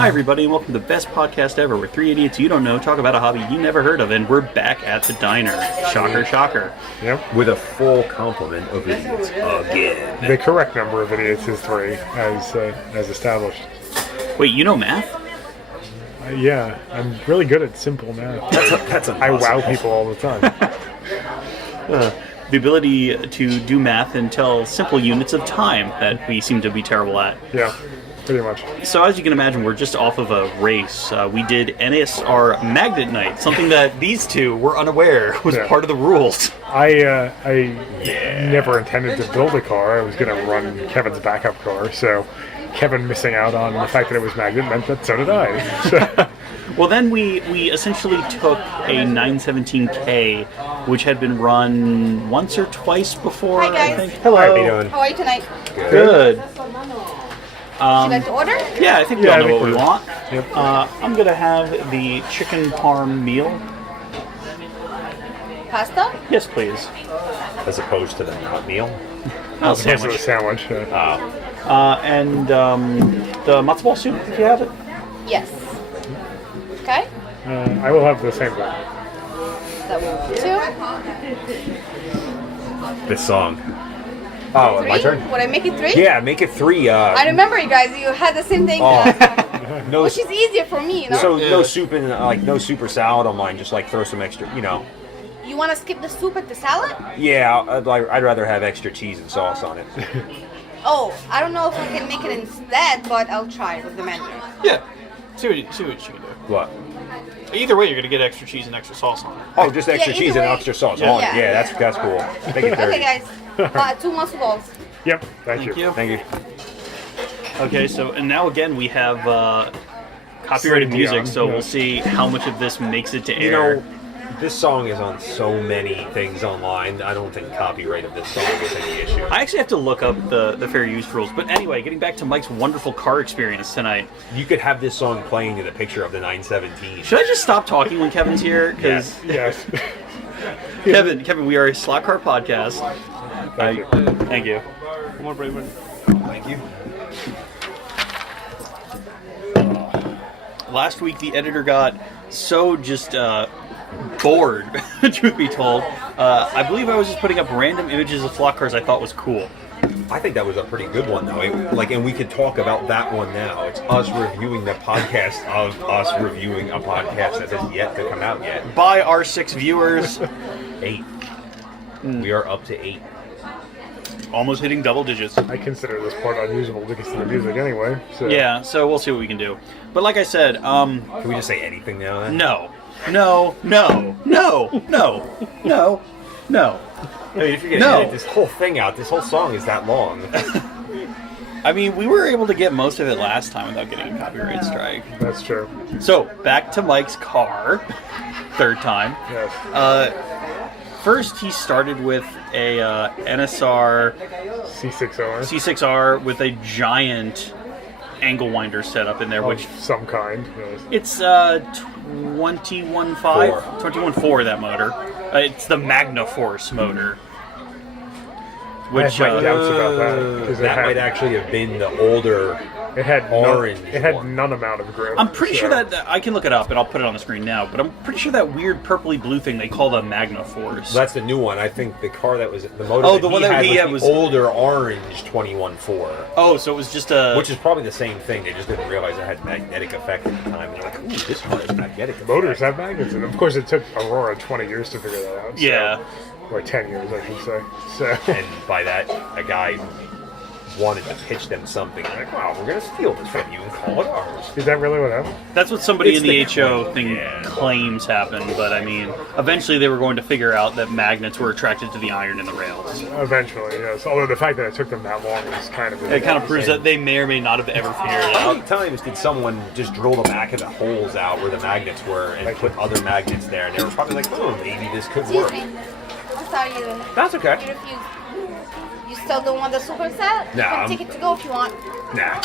Hi, everybody, and welcome to the best podcast ever, where three idiots you don't know talk about a hobby you never heard of, and we're back at the diner. Shocker, shocker. Yep. With a full complement of idiots again. The correct number of idiots is 3, as established. Wait, you know math? Yeah, I'm really good at simple math. That's I wow people all the time. The ability to do math and tell simple units of time that we seem to be terrible at. Yeah, pretty much. So as you can imagine, we're just off of a race. We did NSR Magnet Night, something that these two were unaware was part of the rules. I never intended to build a car. I was going to run Kevin's backup car, so Kevin missing out on the fact that it was magnet meant that so did I. So. Well, then we essentially took a 917K, which had been run once or twice before, Hi, guys. I think. Hello. How are you doing? How are you tonight? Good. Would you like to order? Yeah, I think we all know what we we're- want. Yep. I'm going to have the chicken parm meal. Pasta? Yes, please. As opposed to the not meal. Oh, Here's the sandwich. sandwich. And the matzo ball soup, if you have it. Yes. Okay. I will have the same thing. That will be 2. This song. Oh, 3? my turn? Would I make it 3? Yeah, make it 3. I remember you guys. You had the same thing. No, Which is easier for me, you know? so no soup and no soup or salad on mine. Just throw some extra. You want to skip the soup and the salad? Yeah, I'd rather have extra cheese and sauce on it. Oh, I don't know if I can make it instead, but I'll try with the menu. Yeah. See what you can do. What? Either way, you're going to get extra cheese and extra sauce on it. Oh, just extra either cheese and way. extra sauce Yeah. on it. Yeah. Yeah, that's cool. Make it 30. Okay, guys. 2 matzo balls. Yep, thank you. Thank you. Okay, so, and now again, we have copyrighted Sing music, Young, so yeah. we'll see how much of this makes it to You air. know, this song is on so many things online. I don't think copyright of this song is any issue. I actually have to look up the fair use rules. But anyway, getting back to Mike's wonderful car experience tonight. You could have this song playing in the picture of the 917. Should I just stop talking when Kevin's here? Because Yes. Kevin, we are a slot car podcast. Thank you. Thank you. Come on, Braven. Thank you. Last week, the editor got so just bored, truth be told. I believe I was just putting up random images of slot cars I thought was cool. I think that was a pretty good one, though. And we could talk about that one now. It's us reviewing the podcast of us reviewing a podcast that has yet to come out yet. By our 6 viewers, 8. We are up to 8. almost hitting double digits. I consider this part unusable because of the music anyway. So. Yeah, so we'll see what we can do. But like I said, Can we just say anything now? Then? no. I mean, if you're gonna edit this whole thing out, this whole song is that long. I mean, we were able to get most of it last time without getting a copyright strike. That's true. So, back to Mike's car. Third time. Yes. First, he started with a NSR C6R. C6R with a giant angle winder setup in there, which Of some kind. Yes. it's 21.4 that motor. It's the Magna Force motor. Which I have my doubts about that. 'cause That might actually have been the older. It had orange It had one. none amount of grip. I'm pretty sure so- that I can look it up and I'll put it on the screen now. But I'm pretty sure that weird purpley blue thing they call the Magna Force. That's the new one. I think the car that was the motor. Oh, that the one that he had was was- the older orange 21.4, Oh, so it was just a. which is probably the same thing. They just didn't realize it had magnetic effect at the time. They're like, "Ooh, this car has magnetic effect." Motors have magnets in them. Of course, it took Aurora 20 years to figure that out. so- Yeah. Or 10 years, I should say. So. And by that, a guy wanted to pitch them something. Like, wow, we're gonna steal this from you and call it ours. Is that really what happened? That's what somebody It's in the the HO claim, thing yeah. claims happened. But I mean, eventually they were going to figure out that magnets were attracted to the iron in the rails. Eventually, yes. Although the fact that it took them that long is kind of... It kind of proves that they may or may not have ever figured it How out. many times did someone just drill the back of the holes out where the magnets were and put other magnets there? And they were probably like, oh, maybe this could Excuse work. me. I'm sorry you That's okay. refused. You still don't want the super set? No, You can I'm- take it to go if you want. Nah,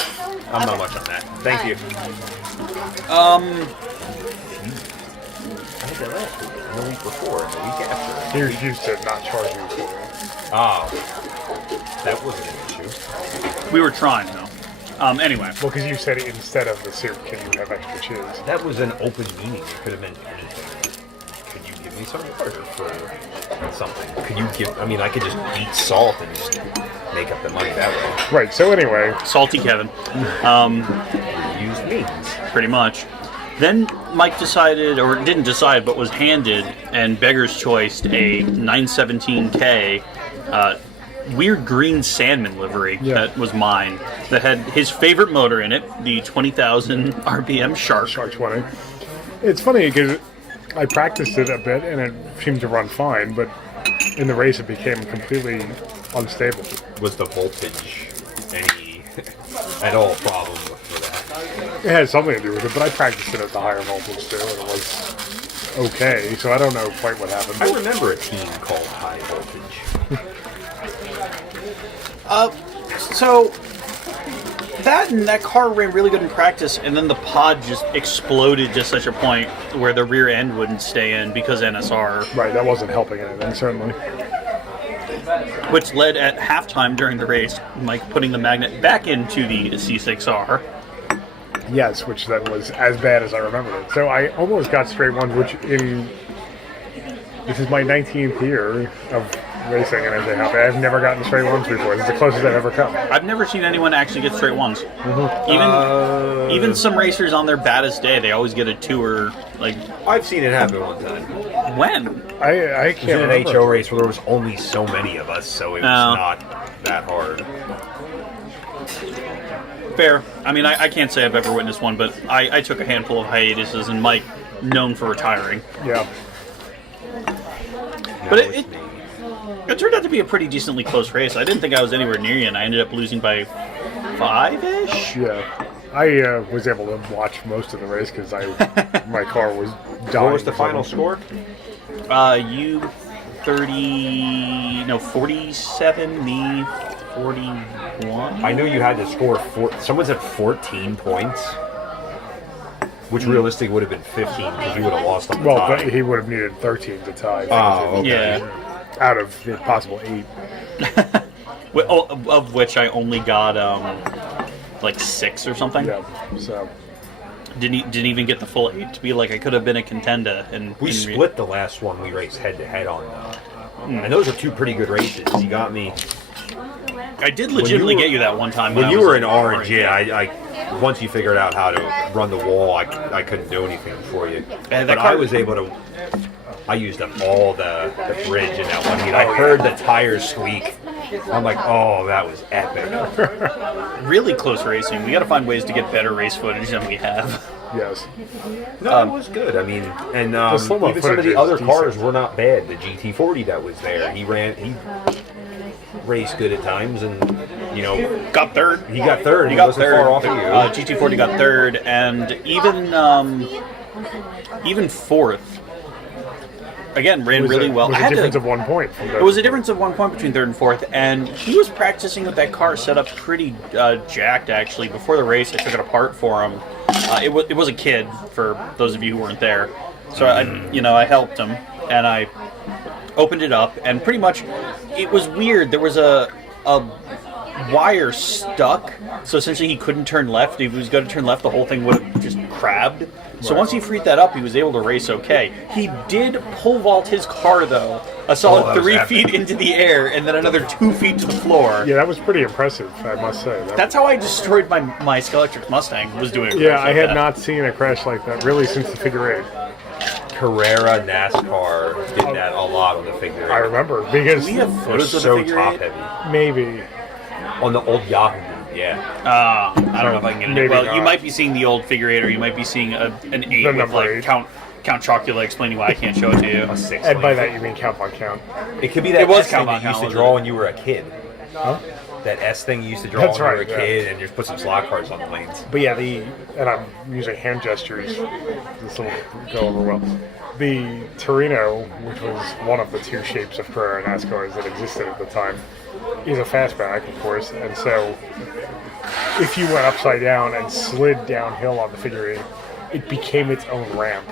I'm not much on that. Thank you. I had that last week, and the week before, and the week after. He refused to not charge you for it. Oh, that wasn't an issue. We were trying though. Anyway. Well, because you said instead of the soup, can you have extra cheese? That was an open meeting. It could have meant anything. Could you give me some water for something? Could you give? I mean, I could just eat salt and just make up the money that Right. So anyway, Salty Kevin. way. Use means. Pretty much. Then Mike decided, or didn't decide, but was handed and beggar's choice a 917K weird green Sandman livery that was mine. That had his favorite motor in it, the 20,000 RPM Shark. Shark 20. It's funny because I practiced it a bit and it seemed to run fine, but in the race it became completely unstable. Was the voltage any at all a problem for that? It had something to do with it, but I practiced it at the higher voltage too, and it was okay. So I don't know quite what happened. I remember a team called High Voltage. So that car ran really good in practice, and then the pod just exploded to such a point where the rear end wouldn't stay in because NSR, Right, that wasn't helping anything, certainly. which led at halftime during the race, Mike putting the magnet back into the C6R. Yes, which then was as bad as I remembered it. So I almost got straight ones, this is my 19th year of racing, and as they happen, I've never gotten straight ones before. This is the closest I've ever come. I've never seen anyone actually get straight ones. Even some racers on their baddest day, they always get a two or like. I've seen it happen one time. When? I It can't was remember. an HO race where there was only so many of us, so it was not that hard. Fair. I mean, I can't say I've ever witnessed one, but I took a handful of hiatuses, and Mike, known for retiring. Yeah. But it turned out to be a pretty decently close race. I didn't think I was anywhere near you, and I ended up losing by 5-ish. Yeah. I was able to watch most of the race because my car was dying. What was the final score? You 47, me 41. I know you had to score someone said 14 points, which realistically would have been 15 because you would have lost on the Well, tie. but he would have needed 13 to tie. Oh, okay. Yeah. Out of the possible 8. Of which I only got like 6 or something. Yeah. So. Didn't even get the full 8 to be like I could have been a contender. And We split the last one we raced head to head on, though. And those are two pretty good races. You got me. I did legitimately get you that one time When I you was were in like, orange, I once you figured out how to run the wall, I couldn't do anything for you. And But I was able to. I used up all the bridge in that one heat. I heard the tires squeak. I'm like, oh, that was epic. really close racing. We got to find ways to get better race footage than we have. Yes. No, it was good. I mean, and slow-mo even some of footage the is other cars decent. were not bad. The GT40 that was there, he raced good at times, and Got third. he got third. He got wasn't third. far off of you. GT40 got third, and even fourth. Again, ran really well. It was I a had difference to, of 1 point. It was a difference of 1 point between third and fourth, and he was practicing with that car set up pretty jacked, actually. Before the race, I took it apart for him. It was a kid, for those of you who weren't there. So I helped him, and I opened it up, and pretty much, it was weird. There was a wire stuck, so essentially he couldn't turn left. If he was going to turn left, the whole thing would have just crabbed. So once he freed that up, he was able to race okay. He did pole vault his car, though, a solid that was 3 epic. feet into the air, and then another 2 feet to the floor. Yeah, that was pretty impressive, I must say. That's how I destroyed my Skeletrix Mustang, was doing a Yeah, crash I like had that. not seen a crash like that really since the figure 8. Carrera NASCAR did that a lot on the figure. I remember because We have They're photos of the so figure top eight. heavy maybe on the old Yahoo. Yeah. I don't know if I can get it. Maybe Well, you not. might be seeing the old figure 8, or you might be seeing an 8 The with number like 8. Count Chocula explaining why I can't show it to you. A 6. and by that you mean count by count. It could be that It was S thing count by that you used to count, draw wasn't when you were a kid. Huh? That S thing you used to draw That's when you were right, a yeah. kid, and just put some slot cars on the lanes. But yeah, and I'm using hand gestures. This will go over well. The Torino, which was one of the 2 shapes of Carrera NASCARs that existed at the time, is a fastback, of course, and so if you went upside down and slid downhill on the figure 8, it became its own ramp.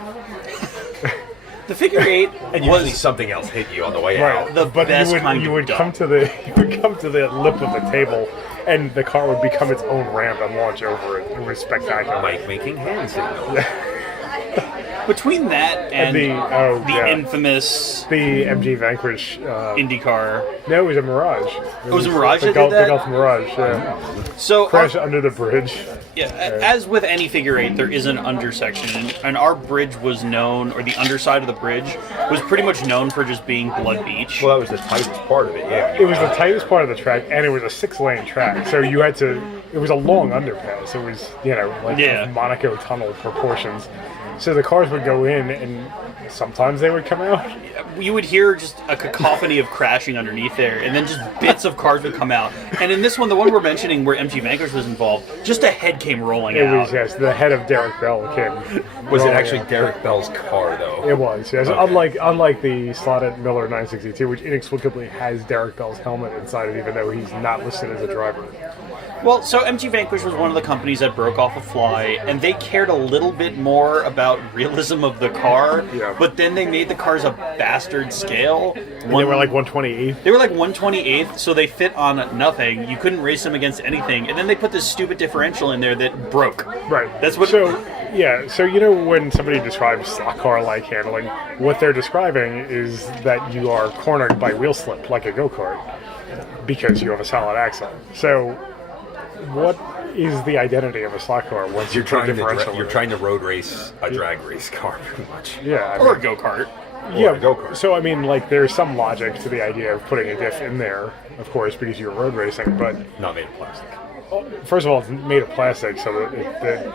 The figure 8 And usually was something else hit you on the way Right, out. the but best you kind would of you would dump. come to the lip of the table, and the car would become its own ramp and launch over it. It was spectacular. Mike making hand signals. Between that and the infamous the MG Vanquish IndyCar. No, it was a Mirage. It was a Mirage the that did that? The Gulf Mirage, yeah. So Crash under the bridge. Yeah, as with any figure eight, there is an undersection, and our bridge was known, or the underside of the bridge was pretty much known for just being Blood Beach. Well, that was the tightest part of it, yeah. It was the tightest part of the track, and it was a 6-lane track, so you had to. It was a long underpass. It was, like Monaco tunnel proportions. So the cars would go in, and sometimes they would come out. You would hear just a cacophony of crashing underneath there, and then just bits of cars would come out. And in this one, the one we're mentioning where MG Vanquish was involved, just a head came rolling out. It was, yes, the head of Derek Bell came. Was it actually Derek Bell's car, though? It was, yes. Okay. Unlike the slotted Miller 962, which inexplicably has Derek Bell's helmet inside it, even though he's not listed as a driver. Well, so MG Vanquish was one of the companies that broke off a fly, and they cared a little bit more about realism of the car, but then they made the cars a bastard scale. And they were like 128th? They were like 128th, so they fit on nothing. You couldn't race them against anything. And then they put this stupid differential in there that broke. Right. That's what... So when somebody describes stock car-like handling, what they're describing is that you are cornered by wheel slip, like a go-kart, because you have a solid axle. So... what is the identity of a slot car once you're trying to road race a drag race car, pretty much? Yeah, or a go-kart. Yeah, a go-kart. So there's some logic to the idea of putting a diff in there, of course, because you're road racing, but not made of plastic. First of all, it's made of plastic, so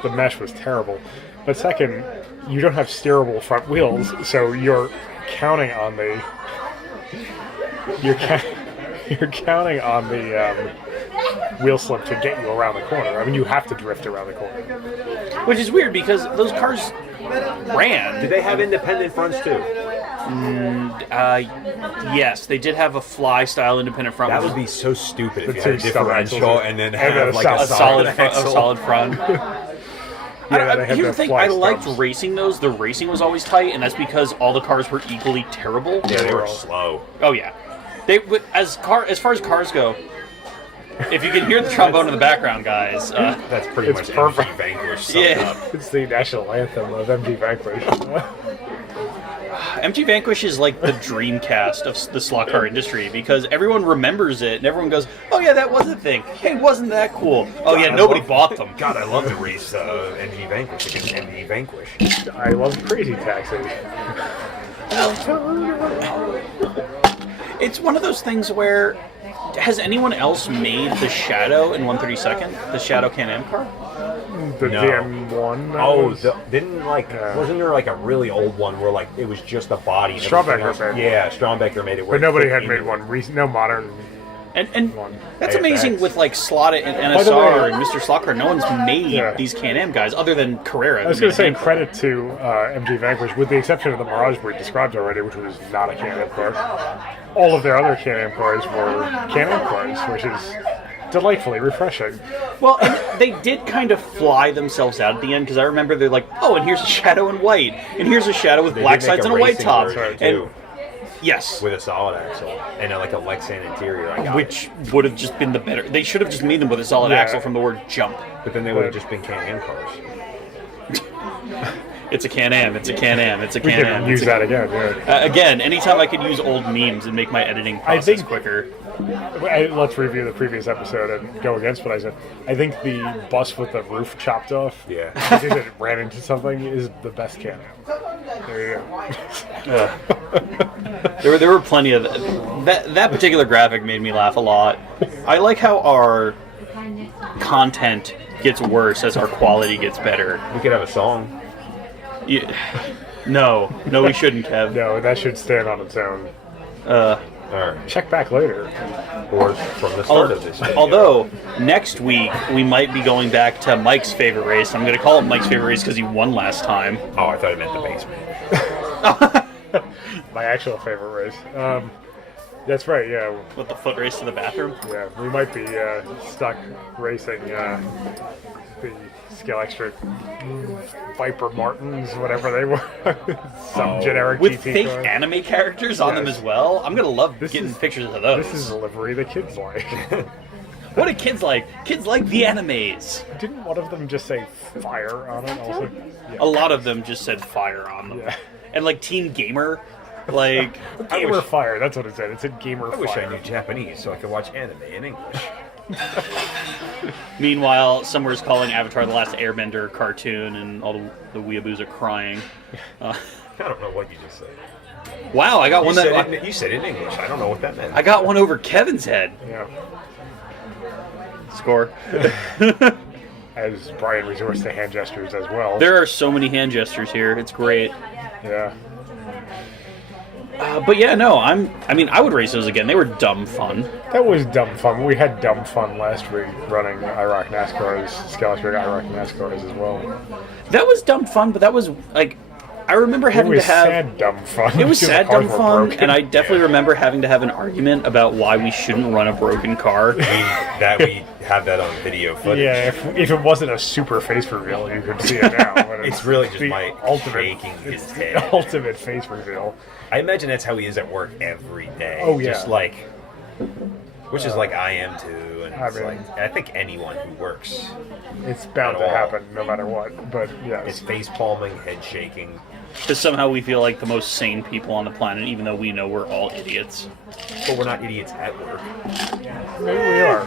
the mesh was terrible. But second, you don't have steerable front wheels, so you're counting on the wheel slip to get you around the corner. I mean, you have to drift around the corner. Which is weird because those cars ran. Did they have independent fronts too? Yes, they did have a fly-style independent front. That would be so stupid if you had a differential and then have like a solid front. Here's the thing, I liked racing those. The racing was always tight, and that's because all the cars were equally terrible. Yeah, they were slow. Oh yeah, as far as cars go. If you can hear the trombone in the background, guys, that's pretty much perfect. MG Vanquish summed up. It's the national anthem of MG Vanquish. MG Vanquish is like the Dreamcast of the slot car industry because everyone remembers it and everyone goes, "Oh yeah, that was a thing. Hey, wasn't that cool? Oh yeah, nobody bought them." God, I love to race MG Vanquish against MG Vanquish. I love Crazy Taxi. It's one of those things where. Has anyone else made the Shadow in 132nd? The Shadow Can-Am car? The DM1? Wasn't there like a really old one where like it was just a body? Strombecker made it. Yeah, Strombecker made it. But nobody had made one. No modern. And that's amazing with like Slotted and NSR and Mr. Slot Car. No one's made these Can-Am guys other than Carrera. I was going to say credit to MG Vanquish, with the exception of the Mirage we described already, which was not a Can-Am car. All of their other Can-Am cars were Can-Am cars, which is delightfully refreshing. Well, and they did kind of fly themselves out at the end, because I remember they're like, oh, and here's a Shadow in white, and here's a Shadow with black sides and a white top. And yes. With a solid axle and like a Lexan interior. Which would have just been the better. They should have just made them with a solid axle from the word jump. But then they would have just been Can-Am cars. It's a Can-Am, it's a Can-Am, it's a Can-Am. We could use that again, again, anytime I could use old memes and make my editing process quicker. Let's review the previous episode and go against what I said. I think the bus with the roof chopped off, because it ran into something, is the best Can-Am. There you go. There were plenty of that particular graphic made me laugh a lot. I like how our content gets worse as our quality gets better. We could have a song. Yeah. No, we shouldn't have. No, that should stand on its own. All right. Check back later. Or from the start of this video. Although, next week, we might be going back to Mike's favorite race. I'm going to call it Mike's favorite race because he won last time. Oh, I thought he meant the basement. My actual favorite race. That's right, yeah. With the foot race to the bathroom? Yeah, we might be stuck racing the Scale Extra Viper Martins, whatever they were. Some generic with GT fake car. Anime characters on them as well. I'm gonna love getting pictures of those. This is a livery the kids like. What do kids like? Kids like the animes. Didn't one of them just say fire on it also? Yeah. A lot of them just said fire on them. Yeah. And like Teen Gamer, like Gamer Fire, that's what it said. It said Gamer I Fire. wish I knew Japanese so I could watch anime in English. Meanwhile, somewhere's calling Avatar The Last Airbender cartoon, and all the weeaboos are crying. I don't know what you just said. Wow, I got one that You said it in English. I don't know what that meant. I got one over Kevin's head. Yeah. Score. As Brian resorts to hand gestures as well. There are so many hand gestures here. It's great. Yeah. But yeah, no, I mean, I would race those again. They were dumb fun. That was dumb fun. We had dumb fun last week running IROC NASCARs, Scalisburg IROC NASCARs as well. That was dumb fun, but that was like, I remember having It was to have. sad dumb fun. It was because the sad cars dumb were fun, broken. and I definitely remember having to have an argument about why we shouldn't run a broken car. We have that on video footage. Yeah, if it wasn't a super face reveal, you could see it now. But It's really just the Mike shaking his it's head. the ultimate face reveal. I imagine that's how he is at work every day. Oh, yeah. Just like, which is like I am too, and I it's mean- like I think anyone who works It's bound At to all. happen no matter what. But is yes, face palming, head shaking. Because somehow we feel like the most sane people on the planet, even though we know we're all idiots. But we're not idiots at work. maybe we are.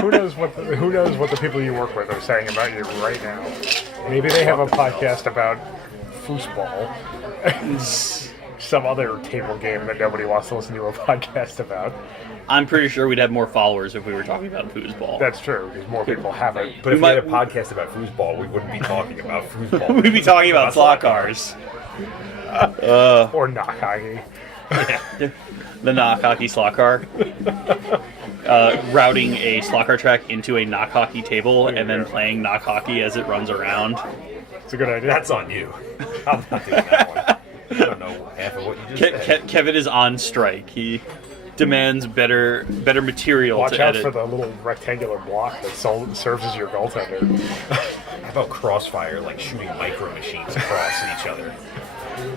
Who knows what the people you work with are saying about you right now? Maybe they have a podcast about foosball. Some other table game that nobody wants to listen to a podcast about. I'm pretty sure we'd have more followers if we were talking about foosball. That's true, because more people have it. But if might- we had a podcast about foosball, we wouldn't be talking about foosball. We'd be talking about slot cars. Or knock hockey. The knock hockey slot car. Routing a slot car track into a knock hockey table and then playing knock hockey as it runs around. It's a good idea. That's on you. I'm not doing that one. I don't know half of what you just said. Kevin is on strike. He demands better material Watch to out edit. for the little rectangular block that serves as your goaltender. How about Crossfire, like shooting micro machines across at each other?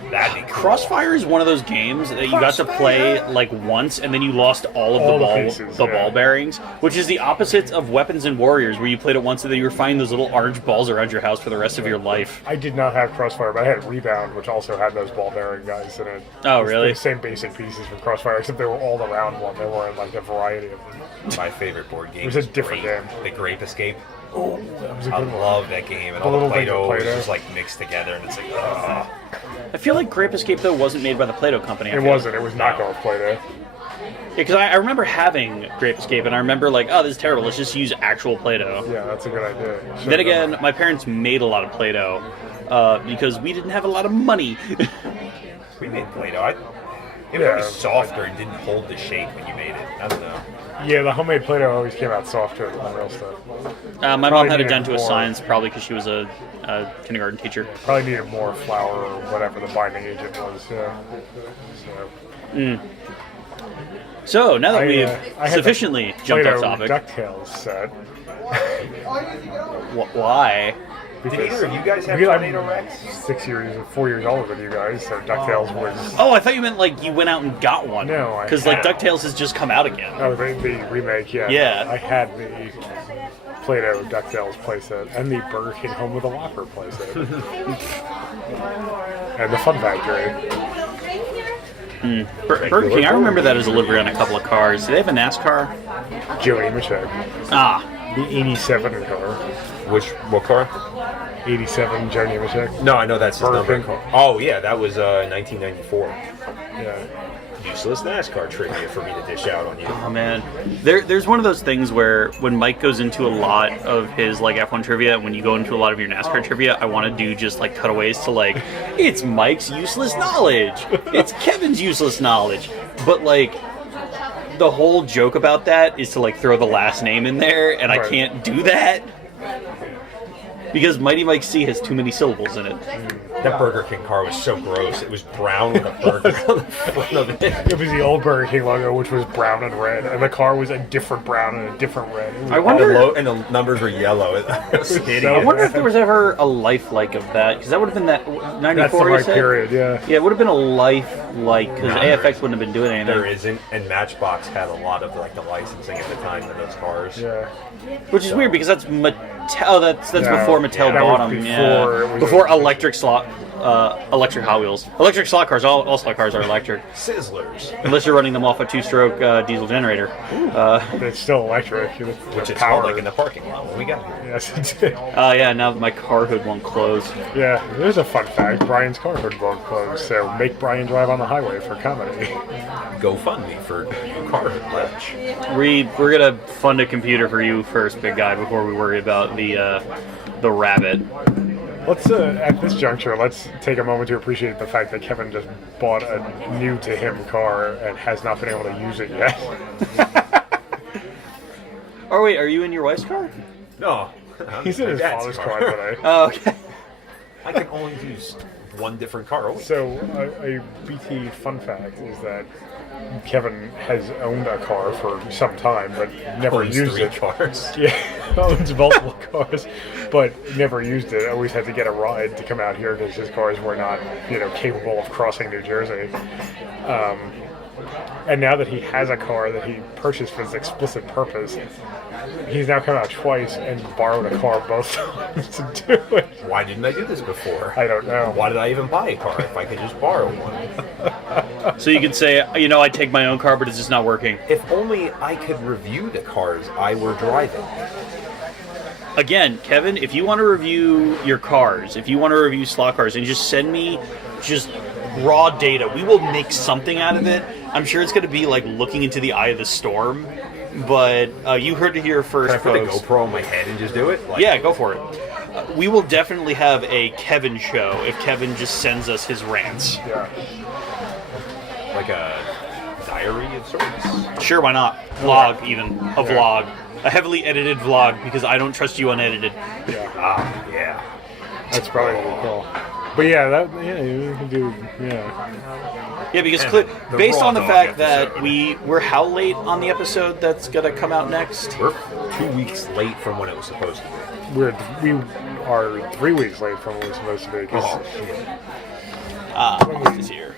That'd be cool. Crossfire is one of those games that you got to play like once, and then you lost all of All the the ball, pieces, the yeah. ball bearings, which is the opposite of Weapons and Warriors, where you played it once and then you were finding those little orange balls around your house for the rest of your life. I did not have Crossfire, but I had Rebound, which also had those ball bearing guys in it. Oh, It's really? The same basic pieces with Crossfire, except they were all around one. They were in like a variety of them. My favorite board game. It was a is different Grape. game. The Grape Escape. Oh, that was a I good one. love that game, and The all the little thing Play-Doh to is Play-Doh. just like mixed together, and it's like, ugh. I feel like Grape Escape though wasn't made by the Play-Doh company. It wasn't. It was knockoff Play-Doh. Because I remember having Grape Escape, and I remember like, oh, this is terrible. Let's just use actual Play-Doh. Yeah, that's a good idea. Should've Then done again, that. my parents made a lot of Play-Doh because we didn't have a lot of money. We made Play-Doh. It Yeah. was softer and didn't hold the shape when you made it. I don't know. Yeah, the homemade Play-Doh always came out softer than the real stuff. My mom Probably had it needed done to a more. science, probably because she was a kindergarten teacher. Probably needed more flour or whatever the binding agent was. Yeah. So, So now that I we've had the sufficiently jumped off Play-Doh topic, DuckTales set. why? Did either of you guys have Because I'm Tornado Rex? 4 years older than you guys, so DuckTales was. Oh, I thought you meant like you went out and got one. No, I because like had. DuckTales has just come out again. Oh, the remake, yeah. Yeah. I had the Play-Doh DuckTales playset and the Burger King Home with a Whopper playset. And the Fun Factory. Burger King, I remember that as a livery on a couple of cars. Do they have a NASCAR? Joe Nemechek. Ah, The 87 car. What car? 87 Joe Nemechek. No, I know that's his Burger number. King. Oh, yeah, that was 1994. Yeah. Useless NASCAR trivia for me to dish out on you. oh man, there's one of those things where when Mike goes into a lot of his like F1 trivia, when you go into a lot of your NASCAR trivia, I want to do just like cutaways to like, it's Mike's useless knowledge, it's Kevin's useless knowledge, but like. The whole joke about that is to like throw the last name in there, and I Right. can't do that. Because Mighty Mike C has too many syllables in it. That Burger King car was so gross. It was brown with a burger on the front of it. It was the old Burger King logo, which was brown and red, and the car was a different brown and a different red. It was I wonder. And the numbers were yellow. It was hideous. I wonder if there was ever a lifelike of that, because that would have been that That's the 94. right period, yeah. Yeah, it would have been a lifelike, because AFX wouldn't have been doing anything. There isn't, and Matchbox had a lot of like the licensing at the time in those cars. Yeah. Which is weird because that's Mattel. Oh, that's Yeah, before Mattel that was bought them. before it was Before a- electric Hot Wheels. Electric slot cars. All slot cars are electric, Sizzlers, unless you're running them off a two-stroke diesel generator. But it's still electric. which it's power. called like in the parking lot when we got here. Yes, it did. Yeah. Now my car hood won't close. Yeah, there's a fun fact. Brian's car hood won't close, so make Brian drive on the highway for comedy. GoFundMe for car hood ledge. We're gonna fund a computer for you first, big guy, before we worry about the rabbit. Let's, at this juncture, let's take a moment to appreciate the fact that Kevin just bought a new-to-him car and has not been able to use it yet. Oh wait, are you in your wife's car? No, He's in his Dad's father's car today. Oh, okay. I can only use one different car a week. So, a BT fun fact is that Kevin has owned a car for some time, but never Owns used 3 it. cars. Yeah, owns multiple cars, but never used it. Always had to get a ride to come out here because his cars were not, capable of crossing New Jersey. And now that he has a car that he purchased for this explicit purpose, he's now come out twice and borrowed a car both times to do it. Why didn't I do this before? I don't know. Why did I even buy a car if I could just borrow one? So you could say, I take my own car, but it's just not working. If only I could review the cars I were driving. Again, Kevin, if you want to review your cars, if you want to review slot cars, and just send me just raw data, we will make something out of it. I'm sure it's going to be like looking into the eye of the storm, but you heard it here first, Can I put a folks. GoPro on my head and just do it? Like, Yeah, go for it. We will definitely have a Kevin show if Kevin just sends us his rants. Yeah. like a diary of sorts. Sure, why not? Vlog, even. A vlog. A heavily edited vlog, because I don't trust you unedited. Ah, yeah. That's probably what we call. But yeah, you can do, Yeah, because And the based raw on the dog fact that episode. we're how late on the episode that's gonna come out next? We're 2 weeks late from when it was supposed to be. we are 3 weeks late from what we're supposed to be. 'Cause- Oh, shit. This is here.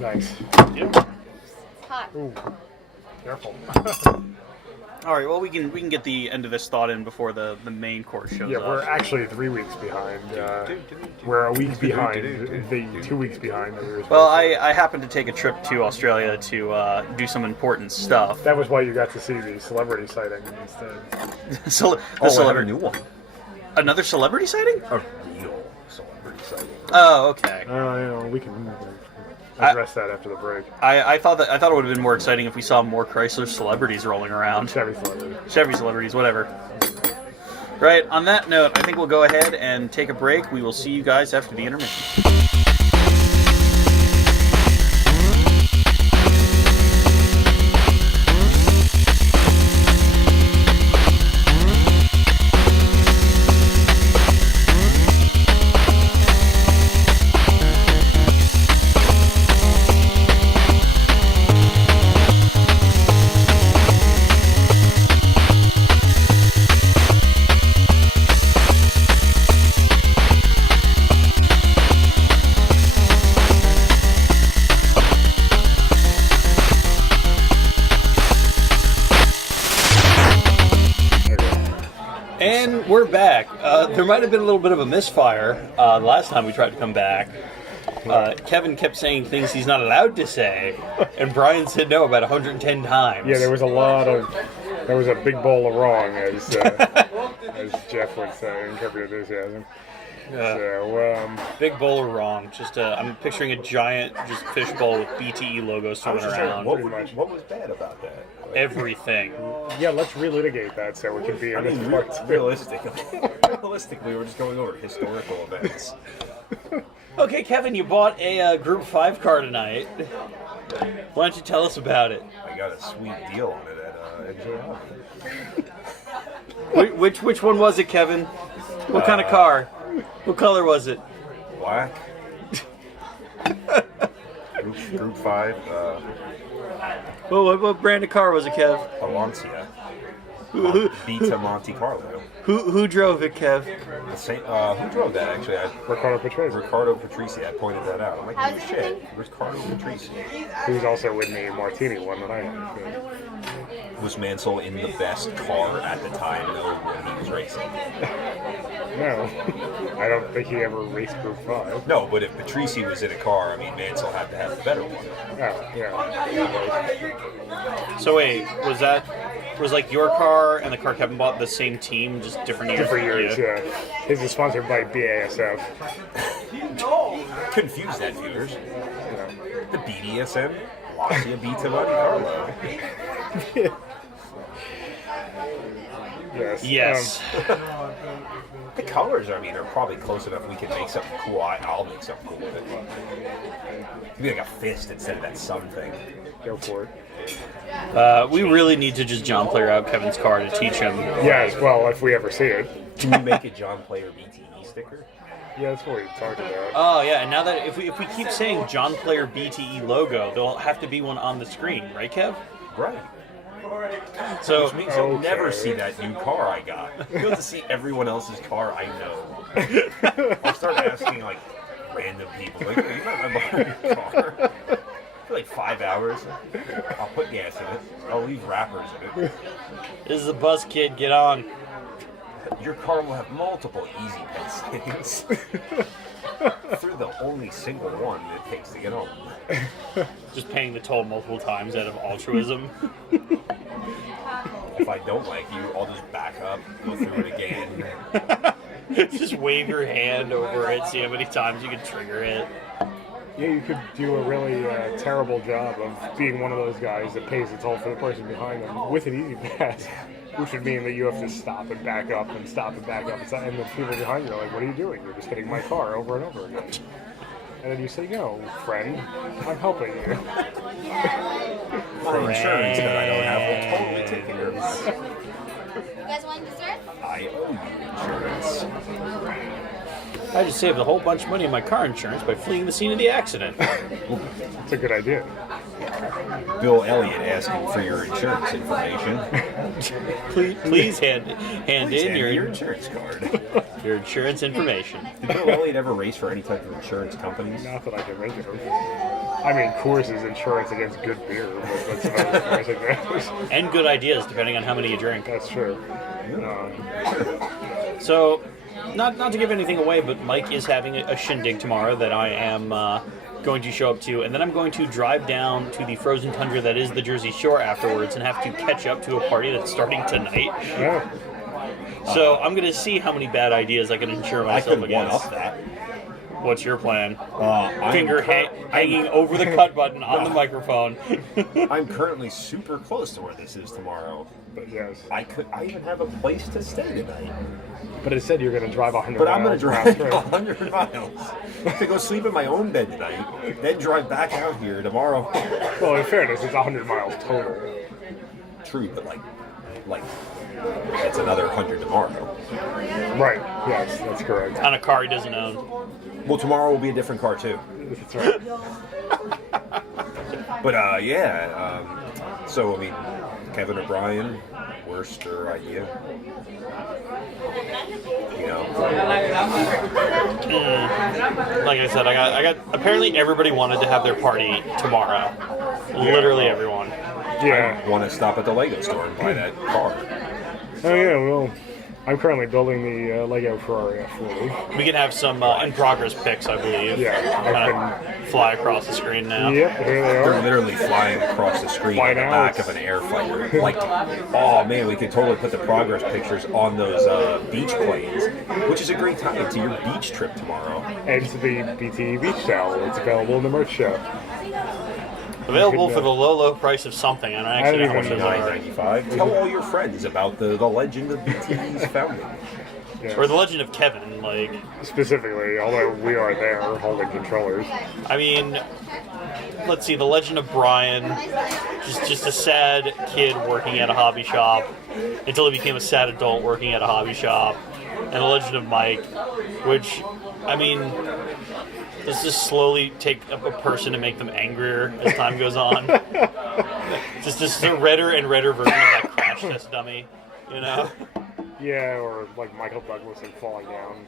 Nice. Yep. Hot. Ooh, careful. All right. Well, we can get the end of this thought in before the main course shows Yeah, up. we're actually 3 weeks behind. We're a week behind. The 2 weeks behind that we were supposed Well, to. I happened to take a trip to Australia to do some important stuff. That was why you got to see the celebrity sighting instead. So Oh, I have a new one. Another celebrity sighting? A real celebrity sighting. Oh, okay. We can address that after the break. I thought it would have been more exciting if we saw more Chrysler celebrities rolling around. Chevy celebrity. Chevy celebrities, whatever. Right, on that note, I think we'll go ahead and take a break. We will see you guys after the intermission. And we're back. There might have been a little bit of a misfire the last time we tried to come back. Kevin kept saying things he's not allowed to say, and Brian said no about 110 times. Yeah, there was a big bowl of wrong, as Jeff would say in Curb Enthusiasm. So, Big bowl or wrong. Just I'm picturing a giant just fish bowl with BTE logos swimming around. pretty much. What was bad about that? Like, Everything. yeah, let's relitigate that so we can be in this part too. Realistically, we're just going over historical events. Okay, Kevin, you bought a Group 5 car tonight. Why don't you tell us about it? I got a sweet deal on it at Exo. Which one was it, Kevin? What kind of car? What color was it? Black. Group 5. What brand of car was it, Kev? A Lancia. Who Beta Monte Carlo. who drove it, Kev? The same, who drove that actually? Ricardo Patrese, Ricardo Patrese. I pointed that out. I'm like, How's oh it shit, looking? Ricardo Patrese. who's also in the Martini one that I have. Was Mansell in the best car at the time though when he was racing? No, I don't think he ever raced Group 5. No, but if Patrese was in a car, I mean Mansell had to have the better one. Oh, yeah. So wait, was like your car and the car Kevin bought the same team, just different years? Different years, yeah. His is sponsored by BASF. Confuse that, viewers. The BDSM Lancia Beta Monte Carlo. Yes. Yes. The colors, I mean, are probably close enough. We can make something cool. I'll make something cool with it. It'd be like a fist instead of that sun thing. Go for it. We really need to just John Player out Kevin's car to teach him. Yes, well, if we ever see it. Can we make a John Player BTE sticker? Yeah, that's what we talked about. Oh yeah, and now that if we keep saying John Player BTE logo, there'll have to be one on the screen, right, Kev? Right. So Which means you'll Okay. never see that new car I got. You'll have to see everyone else's car I know. I'll start asking like random people, like, "Hey, you might want to borrow your car?" For like 5 hours. I'll put gas in it. I'll leave wrappers in it. this is a buzz kid, get on. Your car will have multiple easy pet stains. Through the only single one it takes to get home. Just paying the toll multiple times out of altruism. If I don't like you, I'll just back up, go through it again. Just wave your hand over it, see how many times you can trigger it. Yeah, you could do a really terrible job of being one of those guys that pays the toll for the person behind them with an easy pass, which would mean that you have to stop and back up and stop and back up. And the people behind you are like, what are you doing? You're just hitting my car over and over again. And then you say, no, friend, I'm helping you. My insurance that I don't have will totally take care of it. You guys want dessert? I owe you insurance. I just saved a whole bunch of money on my car insurance by fleeing the scene of the accident. It's a good idea. Bill Elliott asking for your insurance information. Please hand Please in hand your insurance card. your insurance information. Did Bill Elliott ever race for any type of insurance companies? Not that I can think of. I mean, Coors is insurance against good beer, but that's another price I guess. And good ideas, depending on how many you drink. That's true. So, not to give anything away, but Mike is having a shindig tomorrow that I am going to show up to, and then I'm going to drive down to the frozen tundra that is the Jersey Shore afterwards and have to catch up to a party that's starting tonight. Yeah. So I'm going to see how many bad ideas I can insure I myself could one against. up that. What's your plan? I'm Finger hanging over the cut button on the microphone. I'm currently super close to where this is tomorrow. But yes. I even have a place to stay tonight. But it said you're going to drive 100 But miles. I'm going to round drive trip. 100 miles to go sleep in my own bed tonight, then drive back out here tomorrow. Well, in fairness, it's 100 miles total. True, but like it's another 100 tomorrow. Right. Yes, that's correct. On a car he doesn't own. Well, tomorrow will be a different car too. That's right. But yeah. So I mean, Kevin O'Brien, Worcester idea. You know. Like I said, I got. Apparently, everybody wanted to have their party tomorrow. Literally everyone. Yeah. I want to stop at the Lego store and buy that car. Oh, yeah, well, I'm currently building the Lego Ferrari F40. We can have some in-progress pics, I believe. Yeah, Kind of fly across the screen now. Yep, here they They're are. literally flying across the screen By in the now back it's- of an air fighter. Like, oh man, we could totally put the progress pictures on those beach planes, which is a great time to your beach trip tomorrow. And to the BTE Beach Sale. It's available in the merch shop. Available for the low price of something. I don't actually know how much those are. $9.95. Tell all your friends about the legend of BTE's founding. Yes. Or the Legend of Kevin. Like, Specifically, although we are there holding controllers. I mean, let's see, the Legend of Brian. Just a sad kid working at a hobby shop until he became a sad adult working at a hobby shop. and The Legend of Mike, which, I mean, does this slowly take a person to make them angrier as time goes on? Just a redder and redder version of that crash test dummy, you know? Yeah, or like Michael Douglas and falling down.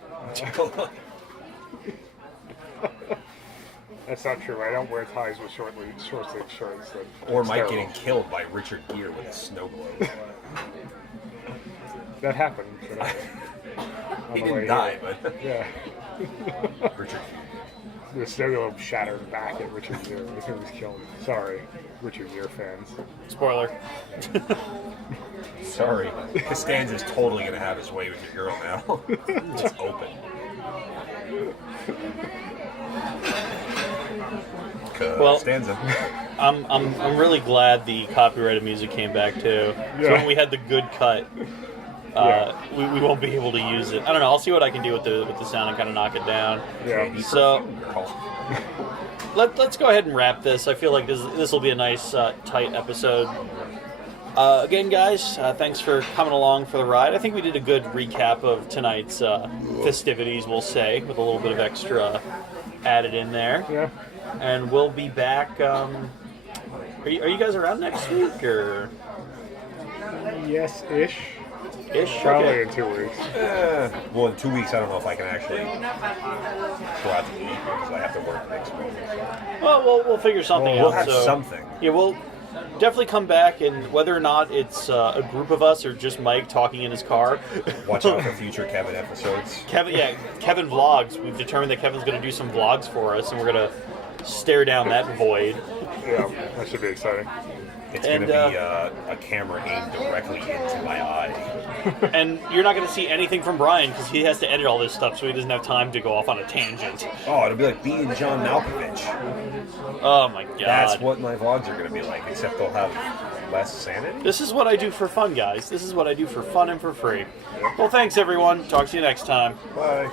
That's not true. I don't wear ties with short sleeve shirts. Or It's Mike terrible. getting killed by Richard Gere with a snow globe. That happened. Today. He the didn't way die, here. but Yeah. Richard. The snow globe shattered back at Richard Gere. I think he was killed. Sorry, Richard Gere fans. Spoiler. Sorry. Costanza's totally gonna have his way with your girl now. It's open. Well, Costanza. I'm really glad the copyrighted music came back too. So Yeah. when we had the good cut, we won't be able to use it. I don't know. I'll see what I can do with the sound and kind of knock it down. Yeah. So Girl. let's go ahead and wrap this. I feel like this will be a nice tight episode. Again, guys, thanks for coming along for the ride. I think we did a good recap of tonight's festivities, we'll say, with a little bit of extra added in there. Yeah. And we'll be back. Are you guys around next week or Yes-ish. ish? Probably Okay. in 2 weeks. Well, in 2 weeks, I don't know if I can actually go out to eat because I have to work next week. Well, we'll figure something We'll out. have so, something. Yeah, we'll definitely come back, and whether or not it's a group of us or just Mike talking in his car. Watch out for future Kevin episodes. Kevin vlogs. We've determined that Kevin's going to do some vlogs for us, and we're going to stare down that void. Yeah, that should be exciting. It's And, going to be a camera aimed directly into my eye. And you're not going to see anything from Brian because he has to edit all this stuff, so he doesn't have time to go off on a tangent. Oh, it'll be like being John Malkovich. Oh my god. That's what my vlogs are going to be like, except they'll have less sanity. This is what I do for fun, guys. This is what I do for fun and for free. Well, thanks, everyone. Talk to you next time. Bye.